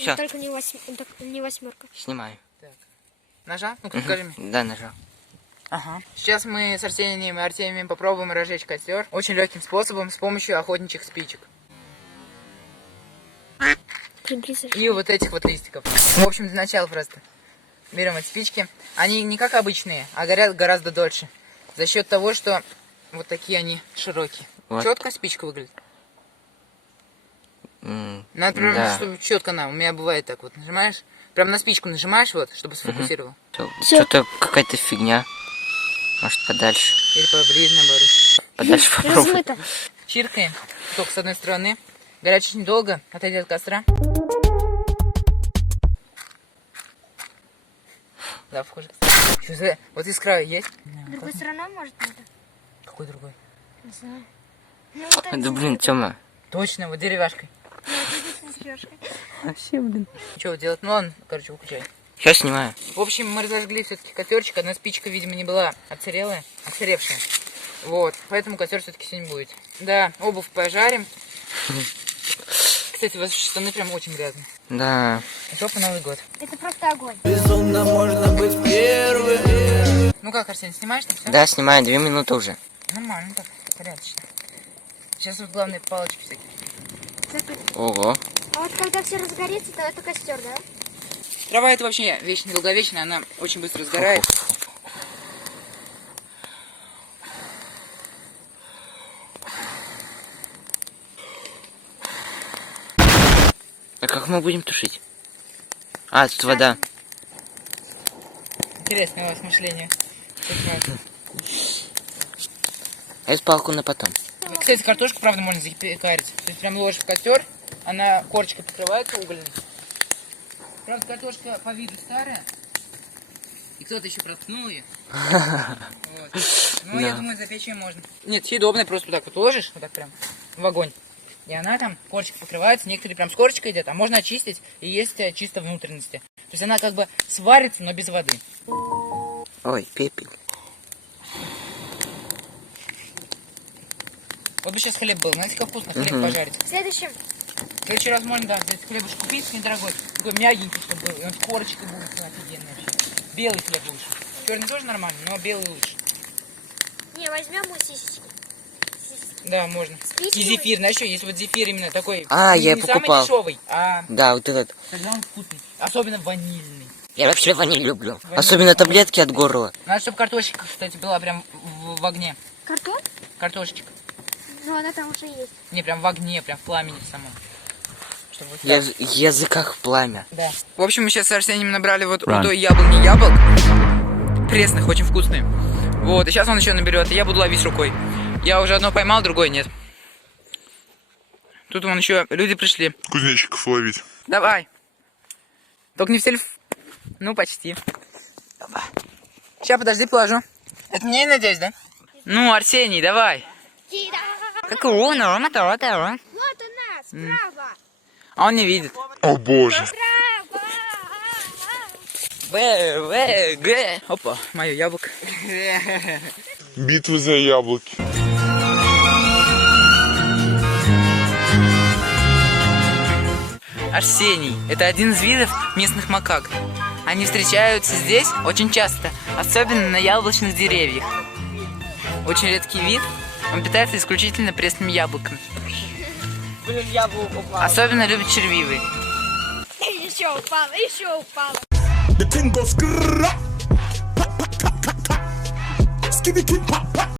Все. Только не восьмерка. Снимаю. Так. Нажал? Ну-ка, покажи мне. Да, нажал. Ага. Сейчас мы с Арсением и Артемием попробуем разжечь костер очень легким способом с помощью охотничьих спичек. И вот этих вот листиков. В общем, для начала просто берем эти спички. Они не как обычные, а горят гораздо дольше. За счет того, что вот такие они широкие. Вот. Четко спичка выглядит. Надо прям, да. чтобы четко у меня бывает так вот. Нажимаешь, прям на спичку нажимаешь, вот, чтобы сфокусировал. Что-то какая-то фигня. Может, подальше. Или поближе, наоборот. Подальше попробуй. Размыто. Чиркаем, только с одной стороны. Горят очень долго, отойди от костра. Да, вхоже. Вот искра есть? С другой стороной, может, надо? Какой другой? Не знаю. Ну, вот это Да блин, Тёма. Точно, вот деревяшкой. Вообще, блин. Что делать? Ну ладно, короче, выключай. Сейчас снимаю. В общем, мы разожгли все-таки котерчик. Одна спичка, видимо, не была отсыревшая. Вот, поэтому костер все-таки сегодня будет. Да, обувь пожарим. Кстати, ваши штаны прям очень грязные. Да. Жопа Новый год. Это просто огонь. Безумно можно быть первым. Ну как, Арсений, снимаешь там все? Да, снимаю, 2 минуты уже. Нормально так, порядочно. Сейчас вот главные палочки всякие. Ого. А вот когда все разгорится, то это костер, да? Трава это вообще вечно долговечная, она очень быстро сгорает. А как мы будем тушить? А, тут вода. Интересное у вас мышление. А я палку на потом. Кстати, картошку, правда, можно запекарить. То есть прям ложишь в костер, она корочкой покрывается угольной. Правда, картошка по виду старая. И кто-то еще проткнул ее. Вот. Ну, я думаю, запечь ее можно. Нет, съедобная, просто вот так вот ложишь, вот так прям, в огонь. И она там, корочкой покрывается, некоторые прям с корочкой идет, а можно очистить и есть чисто внутренности. То есть она как бы сварится, но без воды. Ой, пепель. Вот бы сейчас хлеб был, знаете, как вкусно хлеб пожарить. В следующем. В следующий раз можно, да, взять хлебушек купить недорогой, такой мягенький, чтобы был, и он с корочкой будет офигенный вообще. Белый хлеб лучше. Черный тоже нормально, но белый лучше. Не, возьмем мы сисечки. Да, можно. И зефир, знаешь что, есть вот зефир именно такой, А, не, я не покупал. самый дешевый, а Да, вот этот. тогда он вкусный. Особенно ванильный. Я вообще ваниль люблю. Особенно таблетки от горла. Надо, чтобы картошечка, кстати, была прям в огне. Картон? Картошечка. Ну, она там уже есть. Не, прям в огне, прям в пламени самом. Чтобы вот Я так. в языках пламя. Да. В общем, мы сейчас с Арсением набрали вот у той яблони яблок. Пресных, очень вкусные. Вот, и сейчас он еще наберет, и я буду ловить рукой. Я уже одно поймал, другое нет. Тут вон еще люди пришли. Кузнечиков ловить. Давай. Только не в сельф... Ну, почти. Сейчас, подожди, положу. Это мне, надеюсь, да? Ну, Арсений, давай. Как Вот она, справа. А он не видит. О боже. Г. Опа, мое яблоко. Битвы за яблоки. Арсений – это один из видов местных макак. Они встречаются здесь очень часто, особенно на яблочных деревьях. Очень редкий вид, он питается исключительно пресными яблоками. Особенно любит червивые. Еще упала, еще упала. The thing goes grrrr. Skibby keep